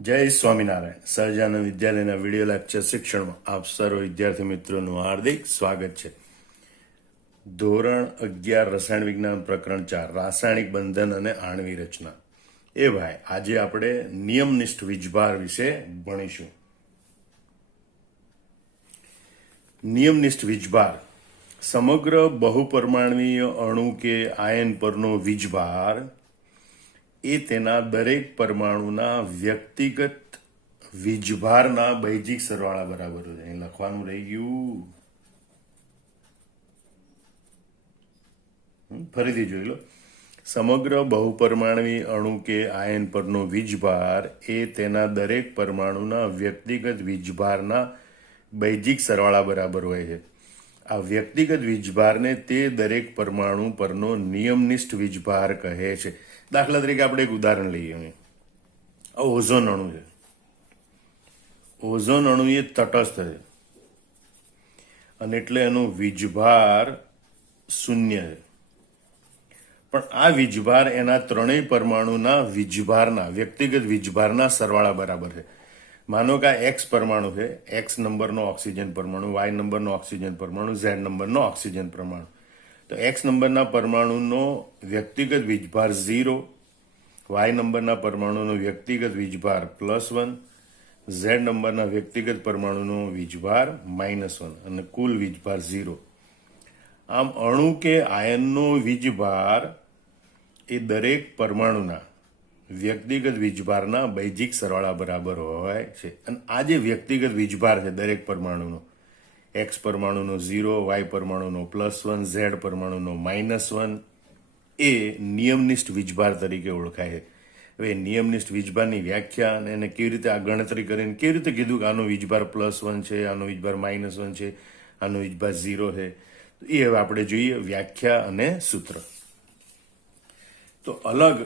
જય સ્વામિનારાયણ. સહજાનંદ વિદ્યાલયના video lecture શિક્ષણમાં આપ સર્વ વિદ્યાર્થી મિત્રોનું હાર્દિક સ્વાગત છે. ધોરણ 11 રસાયણ વિજ્ઞાન પ્રકરણ 4 રાસાયણિક બંધન અને આણ્વિક રચના. ભાઈ આજે આપણે નિયમનિષ્ઠ વીજભાર વિશે ભણીશું. નિયમનિષ્ઠ વીજભાર સમગ્ર બહુપરમાણવીય અણુ કે આયન પરનો વીજભાર એ તેના દરેક પરમાણુના વ્યક્તિગત વીજભારના બૈજિક સરવાળા બરાબર છે. અહીં લખવાનું રહી ગયું, ફરીથી જોઈ લો. સમગ્ર બહુપરમાણવી અણુ કે આયન પરનો વીજભાર એ તેના દરેક પરમાણુના વ્યક્તિગત વીજભારના બૈજિક સરવાળા બરાબર હોય છે. આ વ્યક્તિગત વીજભારને તે દરેક પરમાણુ પરનો નિયમનિષ્ઠ વીજભાર કહે છે. દાખલા તરીકે આપણે એક ઉદાહરણ લઈએ. આ ઓઝોન અણુ છે. ઓઝોન અણુ એ તટસ્થ છે અને એટલે એનો વીજભાર 0 છે. પણ આ વીજભાર એના ત્રણેય પરમાણુના વીજભારના વ્યક્તિગત વીજભારના સરવાળા બરાબર છે. માનો કે આ એક્સ પરમાણુ છે, એક્સ નંબરનો ઓક્સિજન પરમાણુ, વાય નંબરનો ઓક્સિજન પરમાણુ, ઝેડ નંબરનો ઓક્સિજન પરમાણુ. તો એક્સ નંબરના પરમાણુનો વ્યક્તિગત વીજભાર 0, વાય નંબરના પરમાણુનો વ્યક્તિગત વીજભાર +1, ઝેડ નંબરના વ્યક્તિગત પરમાણુનો વીજભાર -1 અને કુલ વીજભાર 0. આમ અણુ કે આયનનો વીજભાર એ દરેક પરમાણુના વ્યક્તિગત વીજભારના બૈજિક સરવાળા બરાબર હોય છે. અને આ જે વ્યક્તિગત વીજભાર છે દરેક પરમાણુનો, એક્સ પરમાણુનો 0, વાય પરમાણુનો +1, ઝેડ પરમાણુનો -1, એ નિયમનિષ્ઠ વીજભાર તરીકે ઓળખાય છે. હવે નિયમનિષ્ઠ વીજભારની વ્યાખ્યા અને એને કેવી રીતે આ ગણતરી કરીને કેવી રીતે કીધું કે આનો વીજભાર +1 છે, આનો વીજભાર -1 છે, આનો વીજભાર 0 છે, એ હવે આપણે જોઈએ વ્યાખ્યા અને સૂત્ર. તો અલગ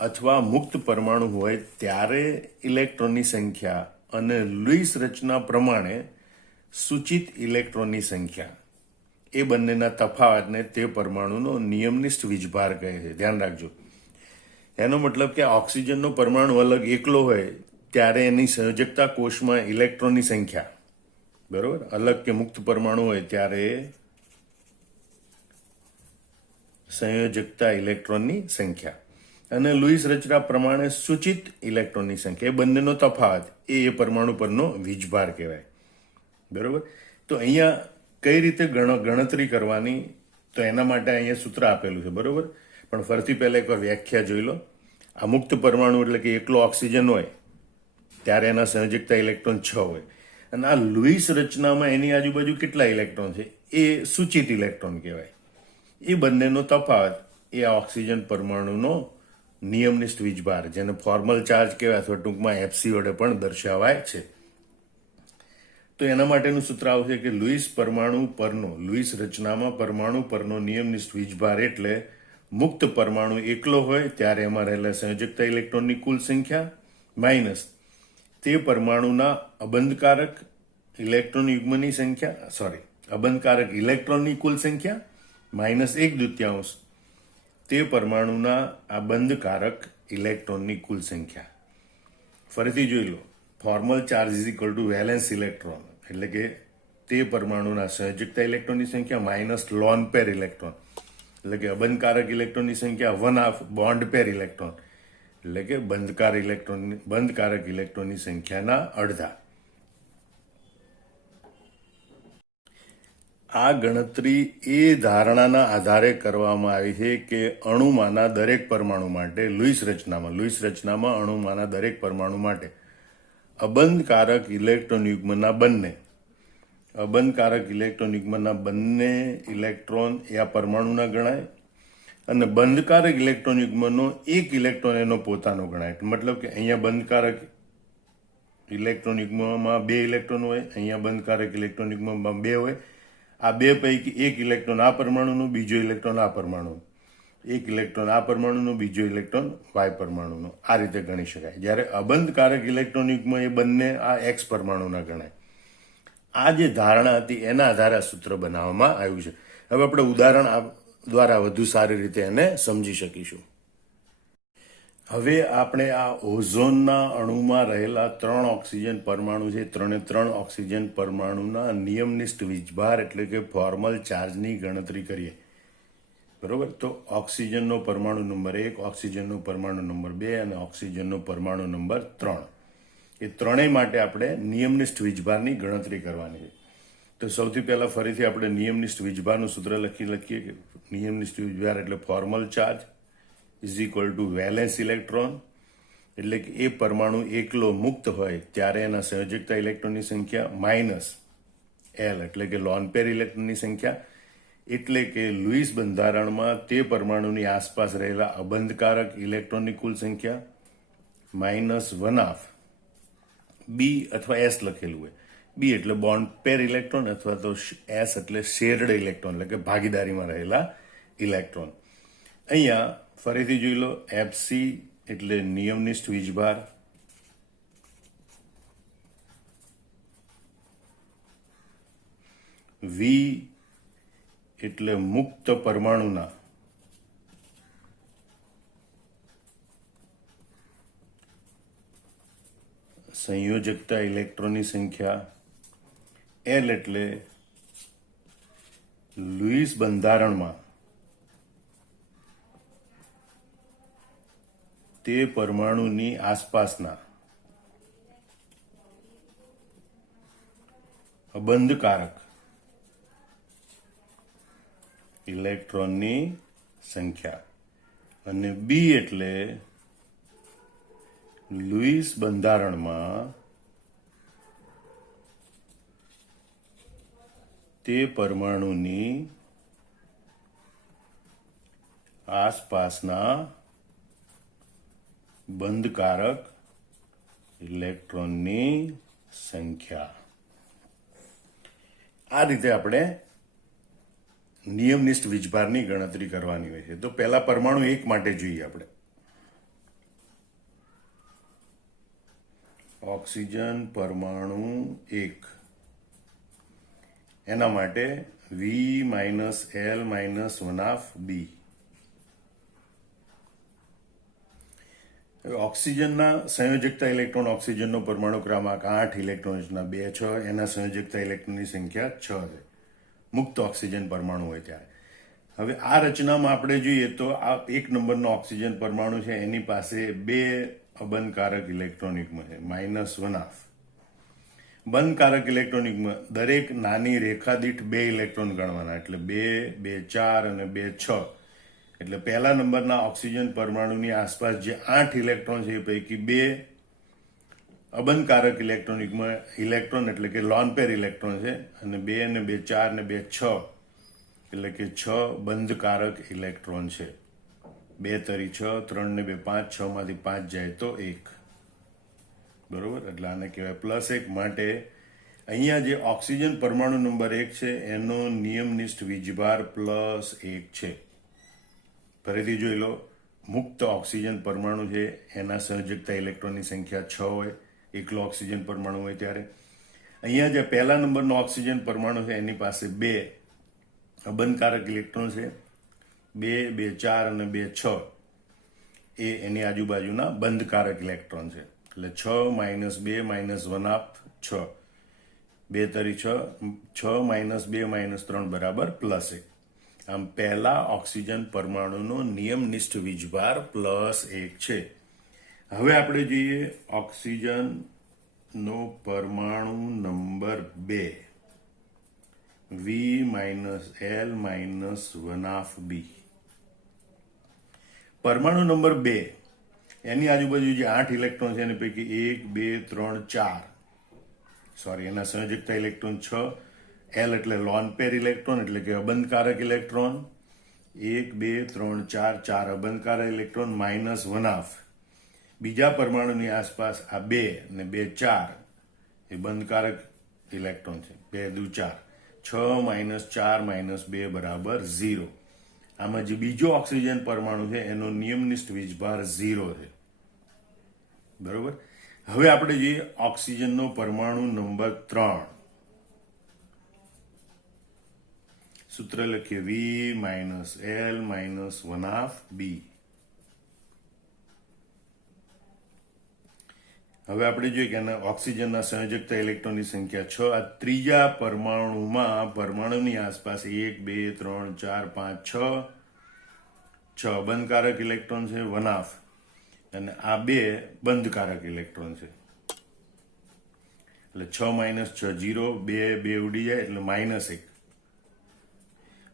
અથવા મુક્ત પરમાણુ હોય ત્યારે ઇલેક્ટ્રોનની સંખ્યા અને લુઈસ રચના પ્રમાણે સૂચિત ઇલેક્ટ્રોનની સંખ્યા, એ બંનેના તફાવતને તે પરમાણુનો નિયમનિષ્ઠ વીજભાર કહે છે. ધ્યાન રાખજો. એનો મતલબ કે ઓક્સિજનનો પરમાણુ અલગ એકલો હોય ત્યારે એની સંયોજકતા કોષમાં ઇલેક્ટ્રોનની સંખ્યા, બરોબર, અલગ કે મુક્ત પરમાણુ હોય ત્યારે સંયોજકતા ઇલેક્ટ્રોનની સંખ્યા અને લુઈસ રચના પ્રમાણે સૂચિત ઇલેક્ટ્રોનની સંખ્યા, એ બંનેનો તફાવત એ પરમાણુ પરનો વીજભાર કહેવાય. બરોબર. તો અહીંયા કઈ રીતે ગણતરી કરવાની, તો એના માટે અહીંયા સૂત્ર આપેલું છે. બરોબર. પણ ફરીથી પહેલા એકવાર વ્યાખ્યા જોઈ લો. આ મુક્ત પરમાણુ એટલે કે એકલો ઓક્સિજન હોય ત્યારે એના સંયોજકતા ઇલેક્ટ્રોન 6 હોય. અને આ લુઈસ રચનામાં એની આજુબાજુ કેટલા ઇલેક્ટ્રોન છે એ સૂચિત ઇલેક્ટ્રોન કહેવાય. એ બંનેનો તફાવત એ આ ઓક્સિજન પરમાણુનો નિયમનિષ્ઠ વીજભાર, જેને ફોર્મલ ચાર્જ કહેવાય અથવા ટૂંકમાં એફસી વડે પણ દર્શાવાય છે. તો એના માટેનું સૂત્ર આવશે કે લુઈસ રચનામાં પરમાણુ પરનો નિયમનિષ્ઠ વીજભાર એટલે મુક્ત પરમાણુ એકલો હોય ત્યારે એમાં રહેલા સંયોજકતા ઇલેક્ટ્રોનની કુલ સંખ્યા માઇનસ તે પરમાણુના અબંધકારક ઇલેક્ટ્રોનની કુલ સંખ્યા -1/2 તે પરમાણુના અબંધકારક ઇલેક્ટ્રોનની કુલ સંખ્યા. ફરીથી જોઈ લો. Formal charge is equal to valence electron, એટલે કે તે પરમાણુના સંયોજકતા ઇલેક્ટ્રોનની સંખ્યા માઇનસ લોન પેર ઇલેક્ટ્રોન, એટલે કે અબંધકારક ઇલેક્ટ્રોનની સંખ્યા 1/2 બોન્ડ પેર ઇલેક્ટ્રોન, એટલે કે બંધકારક ઇલેક્ટ્રોનની સંખ્યાના અડધા. આ ગણતરી એ ધારણાના આધારે કરવામાં આવી છે કે અણુમાંના દરેક પરમાણુ માટે લુઈસ રચનામાં અણુમાંના દરેક પરમાણુ માટે અબંધકારક ઇલેક્ટ્રોન યુગ્મના બંને ઇલેક્ટ્રોન એ આ પરમાણુના ગણાય અને બંધકારક ઇલેક્ટ્રોન યુગ્મનો એક ઇલેક્ટ્રોન એનો પોતાનો ગણાય. મતલબ કે અહીંયા બંધકારક ઇલેક્ટ્રોન યુગ્મમાં 2 ઇલેક્ટ્રોન હોય, અહીંયા બંધકારક ઇલેક્ટ્રોન યુગ્મમાં 2 હોય. આ 2 પૈકી એક ઇલેક્ટ્રોન આ પરમાણુનો, બીજો ઇલેક્ટ્રોન આ પરમાણુ, એક ઇલેક્ટ્રોન આ પરમાણુનો, બીજો ઇલેક્ટ્રોન વાય પરમાણુનો, આ રીતે ગણી શકાય. જ્યારે અબંધકારક ઇલેક્ટ્રોન યુગ્મ એ બંને આ એક્સ પરમાણુના ગણાય. આ જે ધારણા હતી એના આધારે આ સૂત્ર બનાવવામાં આવ્યું છે. હવે આપણે ઉદાહરણ દ્વારા વધુ સારી રીતે એને સમજી શકીશું. હવે આપણે આ ઓઝોનના અણુમાં રહેલા 3 ઓક્સિજન પરમાણુ છે, 3 ઓક્સિજન પરમાણુના નિયમનિષ્ઠ વીજભાર એટલે કે ફોર્મલ ચાર્જની ગણતરી કરીએ. બરોબર. તો ઓક્સિજનનો પરમાણુ નંબર 1, ઓક્સિજનનો પરમાણુ નંબર 2 અને ઓક્સિજનનો પરમાણુ નંબર 3, એ ત્રણેય માટે આપણે નિયમનિષ્ઠ વીજભારની ગણતરી કરવાની છે. તો સૌથી પહેલા ફરીથી આપણે નિયમનિષ્ઠ વીજભારનું સૂત્ર લખીએ કે નિયમનિષ્ઠ વીજભાર એટલે formal charge is equal to valence electron, એટલે કે એ પરમાણુ એકલો મુક્ત હોય ત્યારે એના સંયોજકતા ઇલેક્ટ્રોનની સંખ્યા માઇનસ એલ એટલે કે લોન પેર ઇલેક્ટ્રોનની સંખ્યા, એટલે કે લુઈસ બંધારણમાં તે પરમાણુની આસપાસ રહેલા અબંધકારક ઇલેક્ટ્રોનની કુલ સંખ્યા -1/2 બી અથવા એસ લખેલું હોય. બી એટલે બોન્ડ પેર ઇલેક્ટ્રોન અથવા તો એસ એટલે શેર્ડ ઇલેક્ટ્રોન એટલે કે ભાગીદારીમાં રહેલા ઇલેક્ટ્રોન. અહીંયા ફરીથી જોઈ લો, એફસી એટલે નિયમનિષ્ઠ વીજભાર, વી એટલે મુક્ત પરમાણુના સંયોજકતા ઇલેક્ટ્રોનની સંખ્યા, એલ એટલે લુઈસ બંધારણમાં તે પરમાણુની આસપાસના અબંધકારક ઇલેક્ટ્રોનની સંખ્યા, અને બી એટલે લુઈસ બંધારણમાં તે પરમાણુની આસપાસના બંધકારક ઇલેક્ટ્રોનની સંખ્યા. આ રીતે આપણે નિયમનિષ્ઠ વીજભારની ગણતરી કરવાની હોય છે. તો પહેલા પરમાણુ 1 માટે જોઈએ આપણે. ઓક્સિજન પરમાણુ 1, એના માટે V-L-1/2. ઓક્સિજનના સંયોજકતા ઇલેક્ટ્રોન, ઓક્સિજનનો પરમાણુ ક્રમાંક 8 ઇલેક્ટ્રોન્સના 2, 6, એના સંયોજકતા ઇલેક્ટ્રોનની સંખ્યા 6 છે મુક્ત ઓક્સિજન પરમાણુ હોય ત્યારે. હવે આ રચનામાં આપણે જોઈએ તો આ 1 નંબરનો ઓક્સિજન પરમાણુ છે, એની પાસે 2 અબંધકારક ઇલેક્ટ્રોનિકમાં છે, -1/2. બંધકારક ઇલેક્ટ્રોનિકમાં દરેક નાની રેખા દીઠ 2 ઇલેક્ટ્રોન ગણવાના, એટલે 2, 2, 4 અને 2, 6. એટલે પહેલા નંબરના ઓક્સિજન પરમાણુની આસપાસ જે 8 ઇલેક્ટ્રોન છે એ પૈકી 2 અબંધકારક ઇલેક્ટ્રોનિકમાં ઇલેક્ટ્રોન એટલે કે લોન પેર ઇલેક્ટ્રોન છે, અને 2 ને 2, 4 ને 2, 6 એટલે કે 6 બંધકારક ઇલેક્ટ્રોન છે. 2 તરી 6, 3 ને 2 5, 6 માંથી 5 જાય તો 1. બરોબર. એટલે આને કહેવાય +1. માટે અહીંયા જે ઓક્સિજન પરમાણુ નંબર 1 છે એનો નિયમનિષ્ઠ વીજભાર +1 છે. ફરીથી જોઈ લો, મુક્ત ઓક્સિજન પરમાણુ છે એના સંયોજકતા ઇલેક્ટ્રોનની સંખ્યા 6 હોય, એકલો ઓક્સિજન પરમાણુ હોય ત્યારે. અહીંયા જે પહેલા નંબરનો ઓક્સિજન પરમાણુ છે એની પાસે 2 અબંધકારક ઇલેક્ટ્રોન છે, 2, 2, 4 અને 2, 6 એ એની આજુબાજુના બંધકારક ઇલેક્ટ્રોન છે. એટલે 6 - 2 - 1/2 6, 2 તરી 6, 6 - 2 - 3 બરાબર +1. આમ પહેલા ઓક્સિજન પરમાણુનો નિયમનિષ્ઠ વીજભાર +1 છે. હવે આપણે જોઈએ ઓક્સિજનનો પરમાણુ નંબર 2, V-L-1/2. પરમાણુ નંબર 2 એની આજુબાજુ જે 8 ઇલેક્ટ્રોન છે એની પૈકી 1, 2, 3, 4 એના સંયોજકતા ઇલેક્ટ્રોન 6. એલ એટલે લોન પેર ઇલેક્ટ્રોન એટલે કે અબંધકારક ઇલેક્ટ્રોન, 1, 2, 3, 4 4 અબંધકારક ઇલેક્ટ્રોન -1/2. બીજા પરમાણુની આસપાસ આ 2 અને 2, 4 એ બંધકારક ઇલેક્ટ્રોન છે, 2, 2, 4, 6 - 4 - 2 બરાબર 0. આમાં જે બીજો ઓક્સિજન પરમાણુ છે એનો નિયમનિષ્ઠ વીજભાર 0 છે. બરોબર. હવે આપણે જોઈએ ઓક્સિજનનો પરમાણુ નંબર 3. સૂત્ર લખીએ, V-L-1/2. હવે આપણે જોઈએ કે આના ઓક્સિજનના સંયોજકતા ઇલેક્ટ્રોનની સંખ્યા 6. આ ત્રીજા પરમાણુમાં પરમાણુની આસપાસ 1 2 3 4 5 6 બંધકારક ઇલેક્ટ્રોન છે, 1/2, અને આ 2 બંધકારક ઇલેક્ટ્રોન છે. એટલે 6 - 6 0, 2 ઉડી જાય એટલે -1.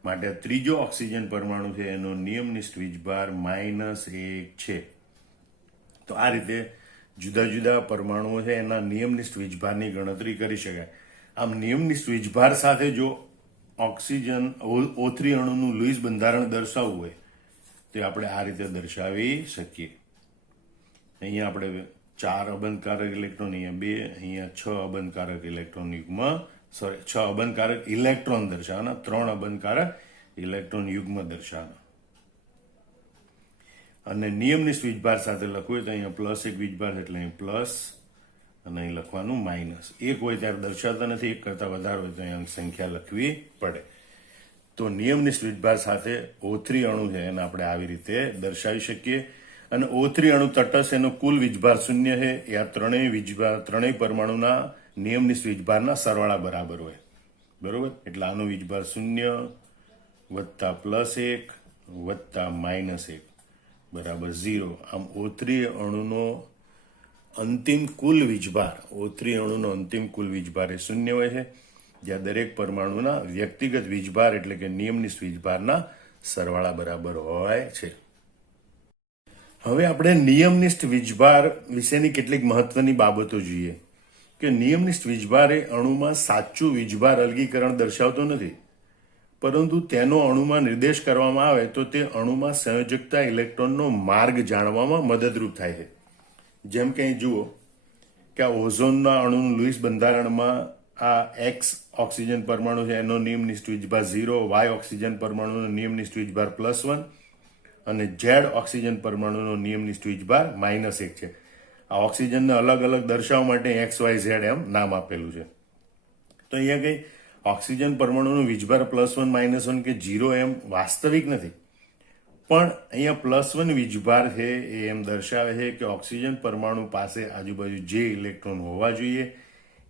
માટે ત્રીજો ઓક્સિજન પરમાણુ છે એનો નિયમનિષ્ઠ વીજભાર -1 છે. તો આ રીતે જુદા જુદા પરમાણુઓ છે એના નિયમનિષ્ઠ વીજભારની ગણતરી કરી શકાય. આમ નિયમનિષ્ઠ વીજભાર સાથે જો ઓક્સિજન O3 અણુનું લુઈસ બંધારણ દર્શાવવું હોય તો આપણે આ રીતે દર્શાવી શકીએ. અહીંયા આપણે 4 અબંધકારક ઇલેક્ટ્રોન, અહીંયા 2, અહીંયા 6 અબંધકારક ઇલેક્ટ્રોન યુગ્મ, 6 અબંધકારક ઇલેક્ટ્રોન દર્શાવવાના, 3 અબંધકારક ઇલેક્ટ્રોન યુગ્મ દર્શાવવાના. અને નિયમનિષ્ઠ વીજભાર સાથે લખવું હોય તો અહીંયા +1 વીજભાર એટલે અહીં પ્લસ અને અહીં લખવાનું માઇનસ. એક હોય ત્યારે દર્શાવતા નથી, એક કરતા વધારે હોય તો અહીંયા સંખ્યા લખવી પડે. તો નિયમનિષ્ઠ વીજભાર સાથે O3 અણુ છે એને આપણે આવી રીતે દર્શાવી શકીએ. અને O3 અણુ તટસ્થ એનો કુલ વીજભાર 0 છે. એ આ ત્રણેય પરમાણુના નિયમનિષ્ઠ વીજભારના સરવાળા બરાબર હોય. બરોબર? એટલે આનો વીજભાર 0 વત્તા +1 વત્તા -1 બરાબર 0. આમ O3 અણુનો અંતિમ કુલ વીજભાર, O3 અણુનો અંતિમ કુલ વીજભાર એ 0 હોય છે, જ્યાં દરેક પરમાણુના વ્યક્તિગત વીજભાર એટલે કે નિયમનિષ્ઠ વીજભારના સરવાળા બરાબર હોય છે. હવે આપણે નિયમનિષ્ઠ વીજભાર વિશેની કેટલીક મહત્વની બાબતો જોઈએ કે નિયમનિષ્ઠ વીજભાર એ અણુમાં સાચું વીજભાર અલગીકરણ દર્શાવતો નથી, પરંતુ તેનો અણુમાં નિર્દેશ કરવામાં આવે તો તે અણુમાં સંયોજકતા ઇલેક્ટ્રોનનો માર્ગ જાણવામાં મદદરૂપ થાય છે. જેમ કે અહીં જુઓ કે આ ઓઝોનના અણુનું લુઈસ બંધારણમાં આ X ઓક્સિજન પરમાણુ છે એનો નિયમનિષ્ઠ વીજભાર 0, Y ઓક્સિજન પરમાણુનો નિયમનિષ્ઠ વીજભાર +1 અને Z ઓક્સિજન પરમાણુનો નિયમનિષ્ઠ વીજભાર -1 છે. આ ઓક્સિજનને અલગ અલગ દર્શાવવા માટે X, Y, Z એમ નામ આપેલું છે. તો અહીંયા કઈ ઓક્સિજન પરમાણુનો વીજભાર +1, -1 કે 0 એમ વાસ્તવિક નથી, પણ અહીંયા +1 વીજભાર છે એ એમ દર્શાવે છે કે ઓક્સિજન પરમાણુ પાસે આજુબાજુ જે ઇલેક્ટ્રોન હોવા જોઈએ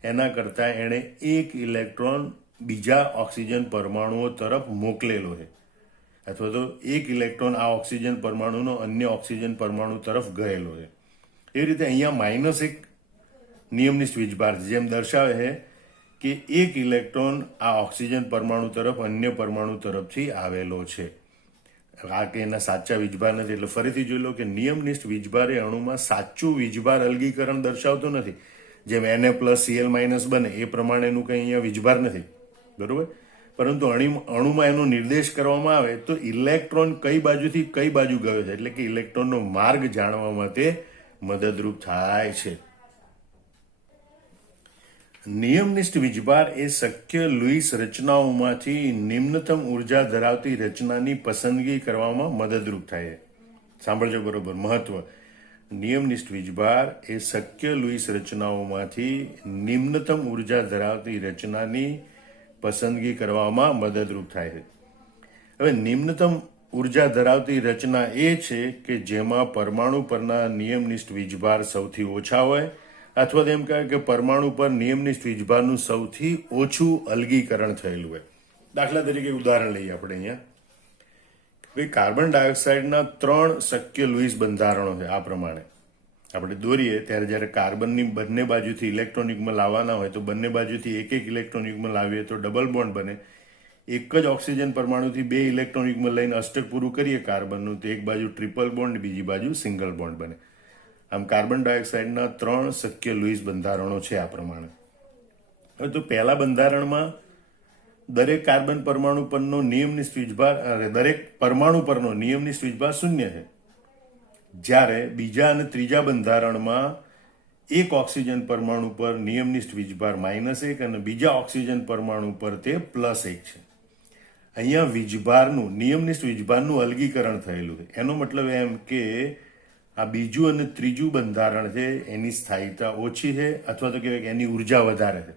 એના કરતા એણે 1 ઇલેક્ટ્રોન બીજા ઓક્સિજન પરમાણુઓ તરફ મોકલેલો છે, અથવા તો 1 ઇલેક્ટ્રોન આ ઓક્સિજન પરમાણુનો અન્ય ઓક્સિજન પરમાણુ તરફ ગયેલો છે. એ રીતે અહીંયા -1 નિયમનિષ્ઠ વીજભાર જેમ દર્શાવે છે કે 1 ઇલેક્ટ્રોન આ ઓક્સિજન પરમાણુ તરફ અન્ય પરમાણુ તરફથી આવેલો છે. આ કે એના સાચા વીજભાર નથી. એટલે ફરીથી જોઈ લો કે નિયમનિષ્ઠ વીજભાર એ અણુમાં સાચું વીજભાર અલગીકરણ દર્શાવતો નથી. જેમ Na+Cl- બને એ પ્રમાણેનું કંઈ અહીંયા વીજભાર નથી. બરોબર? પરંતુ અણુમાં એનો નિર્દેશ કરવામાં આવે તો ઇલેક્ટ્રોન કઈ બાજુથી કઈ બાજુ ગયો છે, એટલે કે ઇલેક્ટ્રોનનો માર્ગ જાણવામાં તે મદદરૂપ થાય છે. નિયમનિષ્ઠ વીજભાર એ શક્ય લુઈસ રચનાઓમાંથી નિમ્નતમ ઉર્જા ધરાવતી રચનાની પસંદગી કરવામાં મદદરૂપ થાય છે. સાંભળજો બરોબર, મહત્વ. નિયમનિષ્ઠ વીજભાર એ શક્ય લુઈસ રચનાઓમાંથી નિમ્નતમ ઉર્જા ધરાવતી રચનાની પસંદગી કરવામાં મદદરૂપ થાય છે. હવે નિમ્નતમ ઉર્જા ધરાવતી રચના એ છે કે જેમાં પરમાણુ પરના નિયમનિષ્ઠ વીજભાર સૌથી ઓછા હોય, અથવા તો એમ કહે કે પરમાણુ પર નિયમનિષ્ઠ વીજભારનું સૌથી ઓછું અલગીકરણ થયેલું હોય. દાખલા તરીકે ઉદાહરણ લઈએ આપણે અહીંયા. ભાઈ કાર્બન ડાયોક્સાઇડના 3 શક્ય લુઈસ બંધારણો છે. આ પ્રમાણે આપણે દોરીએ ત્યારે જ્યારે કાર્બનની બંને બાજુથી ઇલેક્ટ્રોન યુગ્મ લાવવાના હોય તો બંને બાજુથી એક ઇલેક્ટ્રોન યુગ્મ લાવીએ તો ડબલ બોન્ડ બને. એક જ ઓક્સિજન પરમાણુથી 2 ઇલેક્ટ્રોન યુગ્મ લઈને અષ્ટક પૂરું કરીએ કાર્બનનું તો એક બાજુ ટ્રિપલ બોન્ડ, બીજી બાજુ સિંગલ બોન્ડ બને. આમ કાર્બન ડાયોક્સાઇડના 3 શક્ય લુઈસ બંધારણો છે આ પ્રમાણે. હવે તો પહેલા બંધારણમાં દરેક કાર્બન પરમાણુ પરનો નિયમનિષ્ઠ વીજભાર, દરેક પરમાણુ પરનો નિયમનિષ્ઠ વીજભાર 0 છે. જ્યારે બીજા અને ત્રીજા બંધારણમાં એક ઓક્સિજન પરમાણુ પર નિયમનિષ્ઠ વીજભાર -1 અને બીજા ઓક્સિજન પરમાણુ પર તે +1 છે. અહીંયા વીજભારનું, નિયમનિષ્ઠ વીજભારનું અલગીકરણ થયેલું છે. એનો મતલબ એમ કે આ બીજું અને ત્રીજું બંધારણ છે એની સ્થાયીતા ઓછી છે, અથવા તો કહેવાય કે એની ઉર્જા વધારે છે.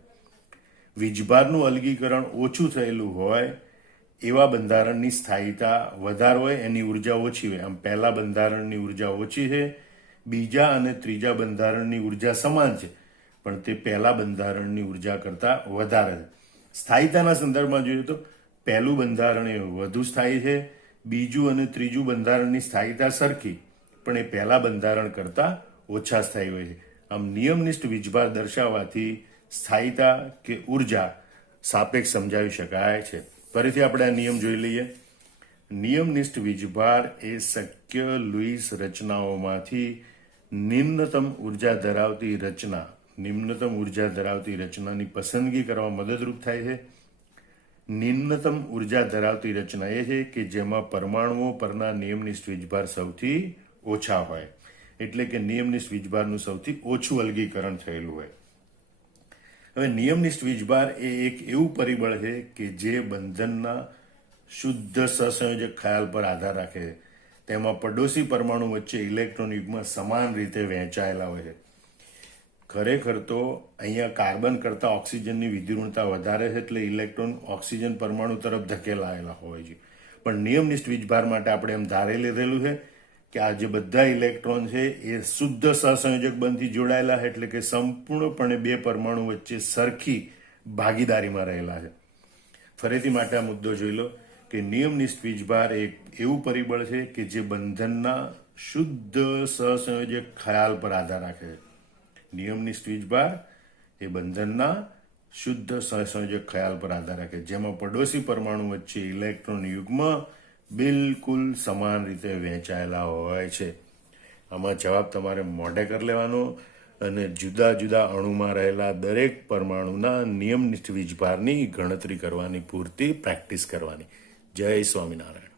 વીજભારનું અલગીકરણ ઓછું થયેલું હોય એવા બંધારણની સ્થાયીતા વધારે હોય, એની ઉર્જા ઓછી હોય. આમ પહેલા બંધારણની ઉર્જા ઓછી છે, બીજા અને ત્રીજા બંધારણની ઉર્જા સમાન છે, પણ તે પહેલા બંધારણની ઉર્જા કરતાં વધારે છે. સ્થાયીતાના સંદર્ભમાં જોઈએ તો પહેલું બંધારણ એ વધુ સ્થાયી છે, બીજું અને ત્રીજું બંધારણની સ્થાયીતા સરખી, પણ એ પહેલા બંધારણ કરતાં ઓછા સ્થાયી હોય છે. આમ નિયમનિષ્ઠ વીજભાર દર્શાવવાથી સ્થાયીતા કે ઉર્જા સાપેક્ષ સમજાવી શકાય છે. ફરીથી આપણે આ નિયમ જોઈ લઈએ. નિયમનિષ્ઠ વીજભાર એ શક્ય લુઈસ રચનાઓમાંથી નિમ્નતમ ઉર્જા ધરાવતી રચનાની પસંદગી કરવા મદદરૂપ થાય છે. નિમ્નતમ ઉર્જા ધરાવતી રચના એ છે કે જેમાં પરમાણુઓ પરના નિયમનિષ્ઠ વીજભાર સૌથી ઓછા હોય, એટલે કે નિયમનિષ્ઠ વીજભારનું સૌથી ઓછું અલગીકરણ થયેલું હોય. હવે નિયમનિષ્ઠ વીજભાર એ એક એવું પરિબળ છે કે જે બંધનના શુદ્ધ સહસંયોજક ખ્યાલ પર આધાર રાખે છે. તેમાં પડોશી પરમાણુ વચ્ચે ઇલેક્ટ્રોન યુગ્મ સમાન રીતે વહેંચાયેલા હોય છે. ખરેખર તો અહીંયા કાર્બન કરતાં ઓક્સિજનની વિદ્યુઋણતા વધારે છે, એટલે ઇલેક્ટ્રોન ઓક્સિજન પરમાણુ તરફ ધકેલાયેલા હોય છે. પણ નિયમનિષ્ઠ વીજભાર માટે આપણે એમ ધારી લીધેલું છે કે આ જે બધા ઇલેક્ટ્રોન છે એ શુદ્ધ સહસંયોજક બંધથી જોડાયેલા છે, એટલે કે સંપૂર્ણપણે બે પરમાણુ વચ્ચે સરખી ભાગીદારીમાં રહેલા છે. ફરીથી માટે આ મુદ્દો જોઈ લો કે નિયમનિષ્ઠ વીજભાર એક એવું પરિબળ છે કે જે બંધનના શુદ્ધ સહસંયોજક ખ્યાલ પર આધાર રાખે છે. નિયમનિષ્ઠ વીજભાર એ બંધનના શુદ્ધ સહસંયોજક ખ્યાલ પર આધાર રાખે, જેમાં પડોશી પરમાણુ વચ્ચે ઇલેક્ટ્રોન યુગ્મ બિલકુલ સમાન રીતે વહેંચાયેલા હોય છે. આમાં જવાબ તમારે મોઢે કરી લેવાનો અને જુદા જુદા અણુમાં રહેલા દરેક પરમાણુના નિયમનિષ્ઠ વીજભારની ગણતરી કરવાની પૂરતી પ્રેક્ટિસ કરવાની. જય સ્વામિનારાયણ.